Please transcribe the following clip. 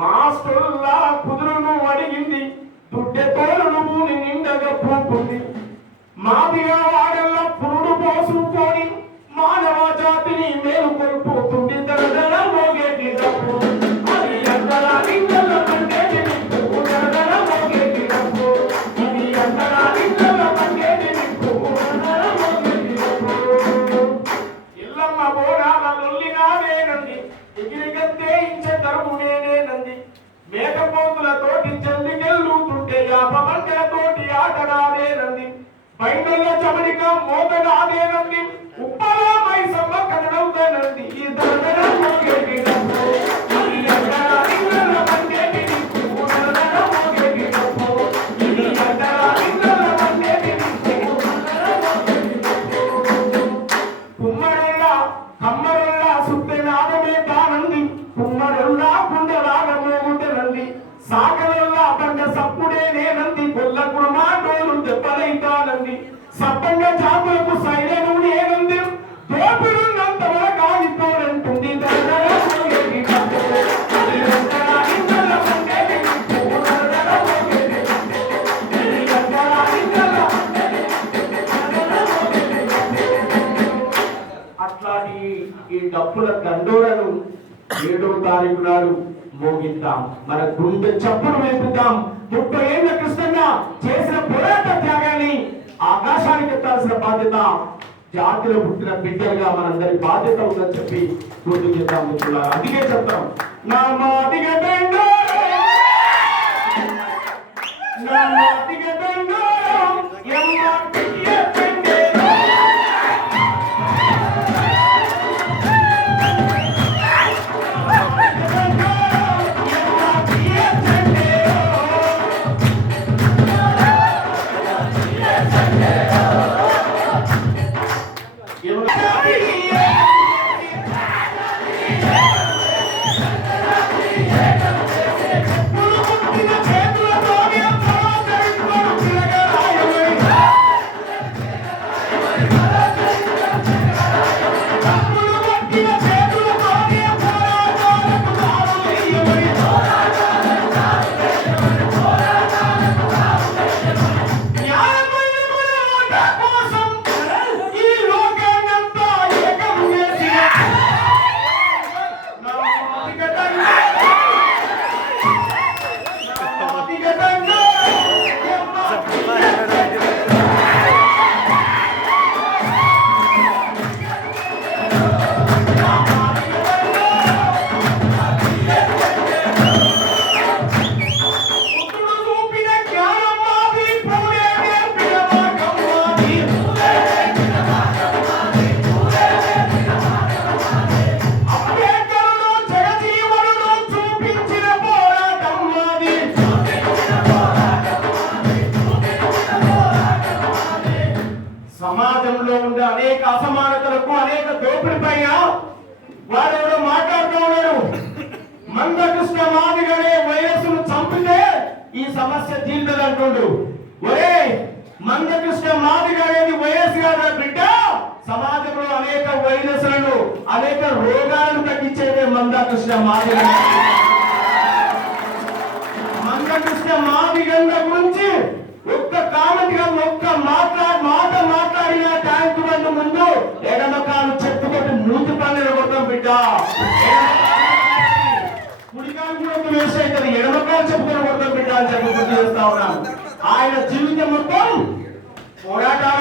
మాస్టర్లా కుదురును అడిగింది దుడ్డె తోలు నువ్వు నిండగా పూకుంది మాదిగా వాడల్లా పురుడు పోసుకొని మానవ జాతిని మేలుకొల్పోతుంది దరదర మోగేటి డప్పు అది అంతరా నిండల పండేటి నిప్పు దరదర మోగేటి డప్పు ఇది అంతరా నిండల పండేటి నిప్పు దరదర మోగేటి డప్పు ఇల్లమ్మ బోనాల లొల్లినావేనంది ఎగిరిగత్తే ఇంచె తరువు నేనేనంది మేకపోతులతోటి జల్లికెళ్ళుతుంటే యాపమంటలతోటి ఆటగాడేనంది బయటల చమడిక మోతగాడేనంది ఉప్పల మైసమ్మ కనడవుతానంది ఈ దరదర మోగేటి డప్పు ఈ అంతర నిందల పండేటి నిప్పు దరదర మోగేటి డప్పు ఇది అంతర నిందల పండేటి నిప్పు దరదర మోగేటి డప్పు కుమ్మరుల్లా కమ్మరుల్లా సుత్తె నాదమే తానంది కుమ్మరుల్లా కుండలాగ మోగుతనంది సాగరుల్లా బండ సప్పుడే నేనంది కొల్ల కుర్మాటోలు దెబ్బలైతానంది సప్పంగా జాతులకు సైలెను నేనంది దోపిడున్నంత వరకు ఆగిపోనంటుంది దరదర మోగేటి డప్పు అది అంతర నిందల పండేటి నిప్పు దరదర మోగేటి డప్పు ఇది అంతర నిందల అట్లాంటి ఈ డప్పుల దండోరను 7వ తారీఖు నాడు మోగిద్దాం మన గుండె చప్పుడు వేపిద్దాం 30 ఏళ్ల కృష్ణన్న చేసిన పోరాట త్యాగాన్ని ఆకాశానికి ఎత్తాల్సిన బాధ్యత జాతిలో పుట్టిన బిడ్డలుగా మనందరి బాధ్యత ఉందని చెప్పి గుర్తు చేద్దాం మిత్రులారా. అందుకే చెప్తాం నా మాదిగ దండోరం నా మాదిగ దండోరం ఎమ్మాటికి దండేరం సమాజంలో ఉండే అనేక అసమానతలకు అనేక దోపిడి పైన వారెవరో మాట్లాడుతూ ఉన్నారు. మందకృష్ణ మాదిగనే వైరస్ను చంపితే ఈ సమస్య తీరుతుంది అంటుండు. ఒరే మందకృష్ణ మాదిగ అనేది వైరస్ కాదు బిడ్డ, సమాజంలో అనేక వైరస్లను అనేక రోగాలను తగ్గించేదే మందకృష్ణ మాదిగ. మందకృష్ణ మాదిగండ గురించి ఒక్క కామెంట్ గా ఒక్క మాట మాట్లాడిన ట్యాంక్ బండ్ ముందు ఎడమకాలు చెప్పుకొట్టి మూతి పన్నెల కొడతాం బిడ్డ. కుడికాలు కూడా ఒక వేస్ట్ అవుతుంది, ఎడమకాలు చెప్పుకొని కొడతాం బిడ్డ అని చెప్పి గుర్తు చేస్తా ఉన్నాను. ఆయన జీవితం మొత్తం పోరాటాల